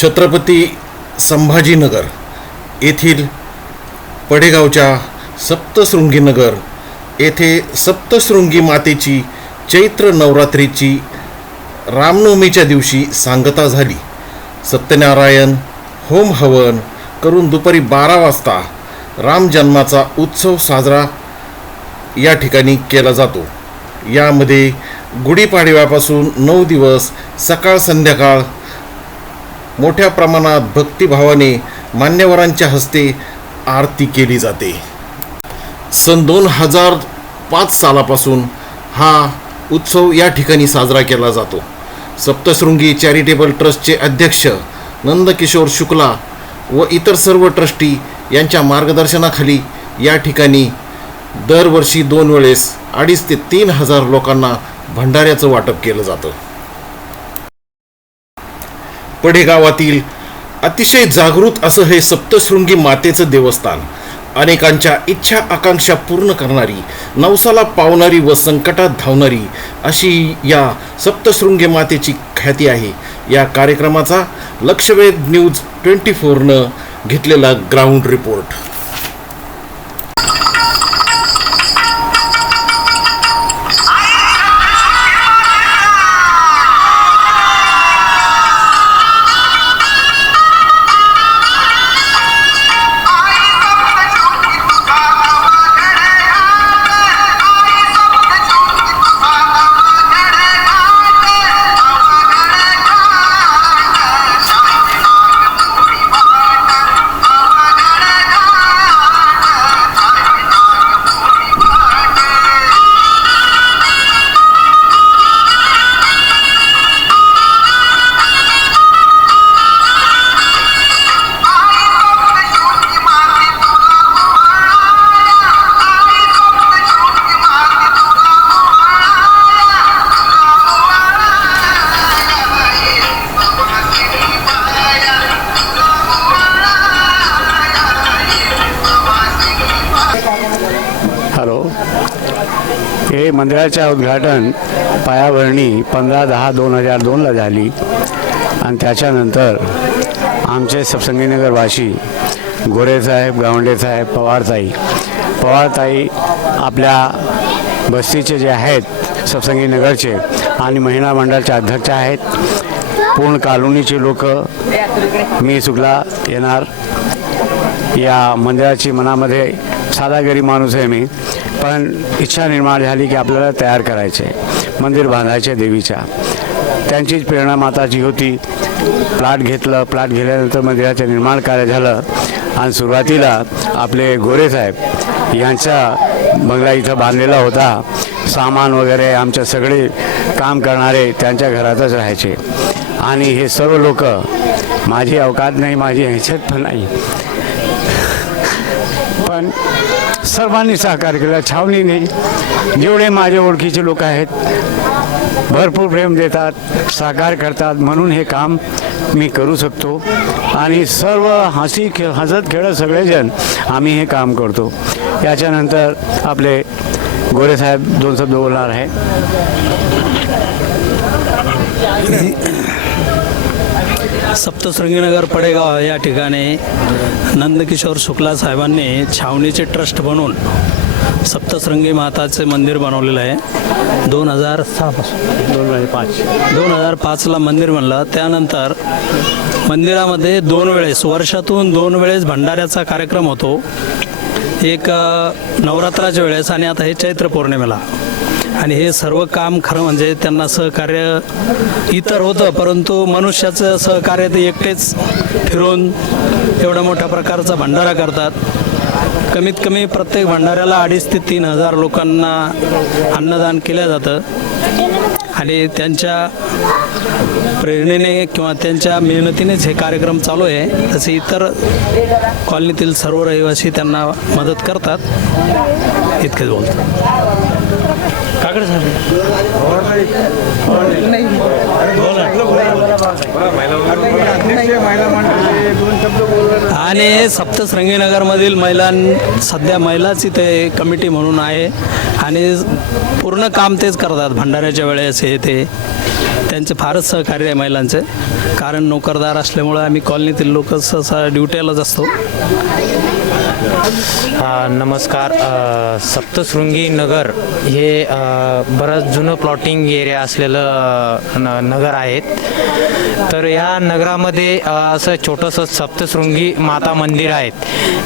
छत्रपती संभाजीनगर येथील पडेगावच्या सप्तशृंगी नगर येथे सप्तशृंगी मातेची चैत्र नवरात्रीची रामनवमीच्या दिवशी सांगता झाली. सत्यनारायण होम हवन करून दुपारी 12 वाजता राम जन्माचा उत्सव साजरा या ठिकाणी केला जातो. यामध्ये गुढीपाडव्यापासून 9 दिवस सकाळ संध्याकाळ मोठ्या प्रमाणात भक्तिभावाने मान्यवरांच्या हस्ते आरती केली जाते. सन 2005 सालापासून हा उत्सव या ठिकाणी साजरा केला जातो. सप्तशृंगी चॅरिटेबल ट्रस्टचे अध्यक्ष नंदकिशोर शुक्ला व इतर सर्व ट्रस्टी यांच्या मार्गदर्शनाखाली या ठिकाणी दरवर्षी 2 वेळेस 2,500 ते 3,000 लोकांना भंडाऱ्याचं वाटप केलं जातं. पडेगावातील अतिशय जागृत असं हे सप्तशृंगी मातेचं देवस्थान अनेकांच्या इच्छा आकांक्षा पूर्ण करणारी, नवसाला पावणारी व संकटात धावणारी अशी या सप्तशृंगी मातेची ख्याती आहे. या कार्यक्रमाचा लक्षवेध न्यूज 24 घेतलेला ग्राउंड रिपोर्ट. हॅलो, हे मंदिराच्या उद्घाटन पायाभरणी 15/10/2002ला झाली आणि त्याच्यानंतर आमचे सप्तशृंगीनगरवासी गोरेसाहेब, गावंडेसाहेब, पवारताई आपल्या बस्तीचे जे आहेत सप्तशृंगीनगरचे आणि महिला मंडळाचे अध्यक्ष आहेत. पूर्ण कॉलनीचे लोक मी शुक्ला येणार. या मंदिराची मनामध्ये साधा गरीब माणूस आहे मी, पण इच्छा निर्माण झाली की आपल्याला तयार करायचे, मंदिर बांधायचे देवीच्या. त्यांचीच प्रेरणा माताची होती. प्लॉट घेतल्यानंतर मंदिराचे निर्माण कार्य झालं आणि सुरुवातीला आपले गोरेसाहेब यांचा बंगला इथं बांधलेला होता. सामान वगैरे आमच्या सगळे काम करणारे त्यांच्या घरातच राहायचे आणि हे सर्व लोक, माझी अवकात नाही, माझी हैसियत पण नाही, पण सर्वांनी सहकार्य केलं. छावणीने जेवढे माझे ओळखीचे लोक आहेत भरपूर प्रेम देतात, सहकार्य करतात, म्हणून हे काम मी करू शकतो आणि सर्व हसत खेळत सगळेजण आम्ही हे काम करतो. याच्यानंतर आपले गोरेसाहेब 2 शब्द बोलणार आहे. सप्तशृंगीनगर पडेगाव या ठिकाणी नंदकिशोर शुक्ला साहेबांनी छावणीचे ट्रस्ट बनवून सप्तशृंगी माताचे मंदिर बनवलेलं आहे. 2005ला मंदिर बनलं. त्यानंतर मंदिरामध्ये 2 वेळेस, वर्षातून 2 वेळेस भंडाऱ्याचा कार्यक्रम होतो. एक नवरात्राच्या वेळेस आणि आता हे चैत्र पौर्णिमेला. आणि हे सर्व काम खरं म्हणजे त्यांना सहकार्य इतर होतं, परंतु मनुष्याचं सहकार्य ते एकटेच फिरून एवढा मोठ्या प्रकारचा भंडारा करतात. कमीत कमी प्रत्येक भंडाऱ्याला 2,500 ते 3,000 लोकांना अन्नदान केलं जातं आणि त्यांच्या प्रेरणेने किंवा त्यांच्या मेहनतीनेच हे कार्यक्रम चालू आहे. तसे इतर कॉलनीतील सर्व रहिवासी त्यांना मदत करतात. इतकेच बोलतो. काकडे आणि सप्तशृंगीनगरमधील सध्या महिलाच इथे कमिटी म्हणून आहे आणि पूर्ण काम तेच करतात. भंडाऱ्याच्या वेळेस हे ते त्यांचे फारच सहकार्य आहे महिलांचे, कारण नोकरदार असल्यामुळे आम्ही कॉलनीतील लोक सहसा ड्युटीलाच असतो. नमस्कार. सप्तशृंगी नगर हे बरंच जुनं प्लॉटिंग एरिया असलेलं नगर आहेत. तर या नगरामध्ये असं छोटंसं सप्तशृंगी माता मंदिर आहेत.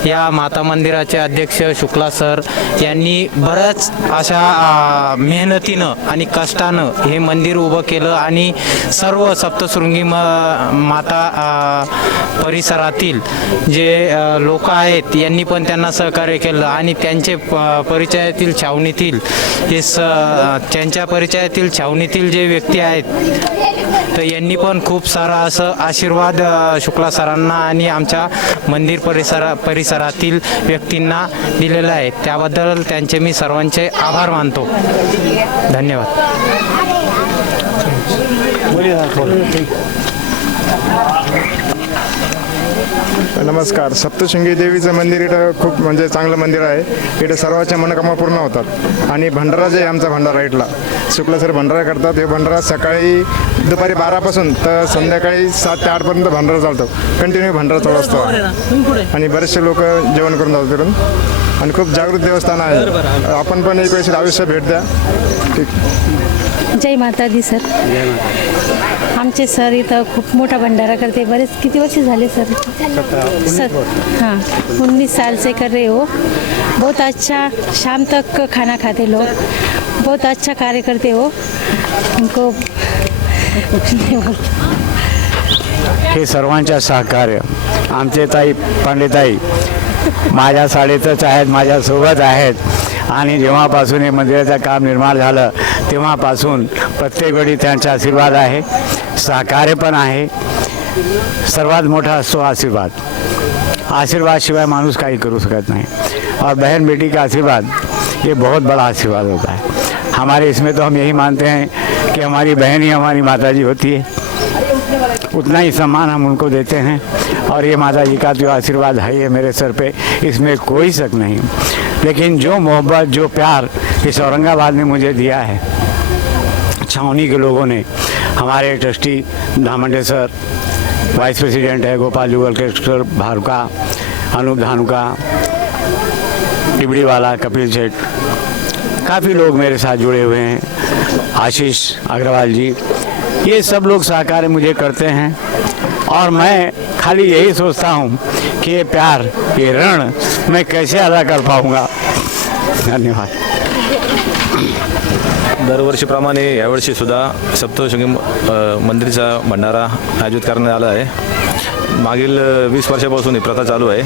या माता मंदिराचे अध्यक्ष शुक्ला सर यांनी बऱ्याच अशा मेहनतीनं आणि कष्टानं हे मंदिर उभं केलं आणि सर्व सप्तशृंगी माता परिसरातील जे लोक आहेत यांनी पण त्यांना सहकार्य केलं आणि त्यांचे परिचयातील छावणीतील त्यांच्या परिचयातील छावणीतील जे व्यक्ती आहेत तर यांनी पण खूप सारा असं आशीर्वाद शुक्ला सरांना आणि आमच्या मंदिर परिसरातील व्यक्तींना दिलेला आहे. त्याबद्दल त्यांचे मी सर्वांचे आभार मानतो. धन्यवाद. नमस्कार. सप्तशृंगी देवीचं मंदिर इथं खूप म्हणजे चांगलं मंदिर आहे. इथं सर्वांच्या मनोकामना पूर्ण होतात. आणि भंडारा जे आहे आमचा भंडारा इथला शुक्ला सर भंडारा करतात. हे भंडारा सकाळी दुपारी 12पासून तर संध्याकाळी 7 ते 8पर्यंत भंडारा चालतो. कंटिन्यू भंडारा चालू असतो आणि बरेचसे लोक जेवण करून जातात फिरून आणि खूप जागृत देवस्थान आहे. आपण पण एक वेळेस अवश्य भेट द्या. ठीक. जय माता दी सर. आमचे सर इथं खूप मोठा भंडारा करते. बरेच किती वर्ष झाले सर? सर हाँ 19 साल से कर रहे हो. बहुत अच्छा शाम तक खाना खाते लोग. बहुत अच्छा कार्य करते हो. उनको हे सर्वांच्या सहकार्य आमचे ताई पांडेताई माझ्या शाळेतच आहेत, माझ्यासोबत आहेत आणि जेव्हापासून हे मंदिराचं काम निर्माण झालं तेव्हापासून प्रत्येक वेळी त्यांचा आशीर्वाद आहे, सहकार्य पण आहे. सर्वात मोठा असतो आशीर्वाद. आशीर्वाद शिवाय माणूस काही करू शकत नहीं. और बहन बेटी का आशीर्वाद ये बहुत बड़ा आशीर्वाद होता है. हमारे इसमें तो हम यही मानते हैं कि हमारी बहन ही हमारी माताजी होती है. उतना ही सम्मान हम उनको देते हैं और ये माता जी का जो आशीर्वाद है ये मेरे सर पे, इसमें कोई शक नहीं. लेकिन जो मोहब्बत जो प्यार इस औरंगाबाद ने मुझे दिया है, छावनी के लोगों ने, हमारे ट्रस्टी धामंडे सर, वाइस प्रेसिडेंट है गोपाल जुगलकर भारुका, अनूप धानुका, टिबड़ीवाला, कपिल सेठ, काफ़ी लोग मेरे साथ जुड़े हुए हैं. आशीष अग्रवाल जी, ये सब लोग सहकार्य मुझे करते हैं और मैं खाली यही सोचता हूँ कि ये प्यार ये ऋण मैं कैसे अदा कर पाऊँगा. धन्यवाद. दरवर्षीप्रमाणे यावर्षी सुद्धा सप्तशृंगी मंदिरचा भंडारा आयोजित करण्यात आला आहे. मागील 20 वर्षापासून ही प्रथा चालू आहे.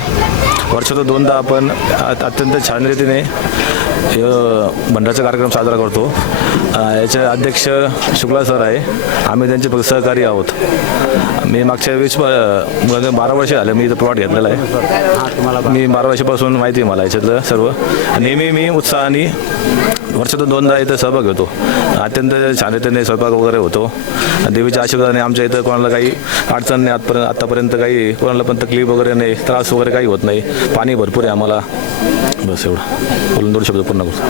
वर्षातून 2दा आपण अत्यंत छान रीतीने भंडाराचा कार्यक्रम साजरा करतो. याचे अध्यक्ष शुक्ला सर आहे. आम्ही त्यांचे फक्त सहकारी आहोत. मी मागच्या 12 वर्ष झाले मी इथं प्लॉट घेतलेला आहे. मी 12 वर्षापासून माहिती आहे मला याच्यातलं सर्व. नेहमी मी उत्साहाने वर्षातून 2दा इथं सहभाग घेतो. अत्यंत छान रीतीने स्वयंपाक वगैरे होतो. देवीच्या आशीर्वादाने आमच्या इथं कोणाला काही अडचण नाही. आत्तापर्यंत काही कोणाला पण तकलीफ वगैरे नाही, त्रास वगैरे काही होत नाही. पाणी भरपूर आहे आम्हाला. बस एवढं बोलून 2 शब्द पूर्ण करतो.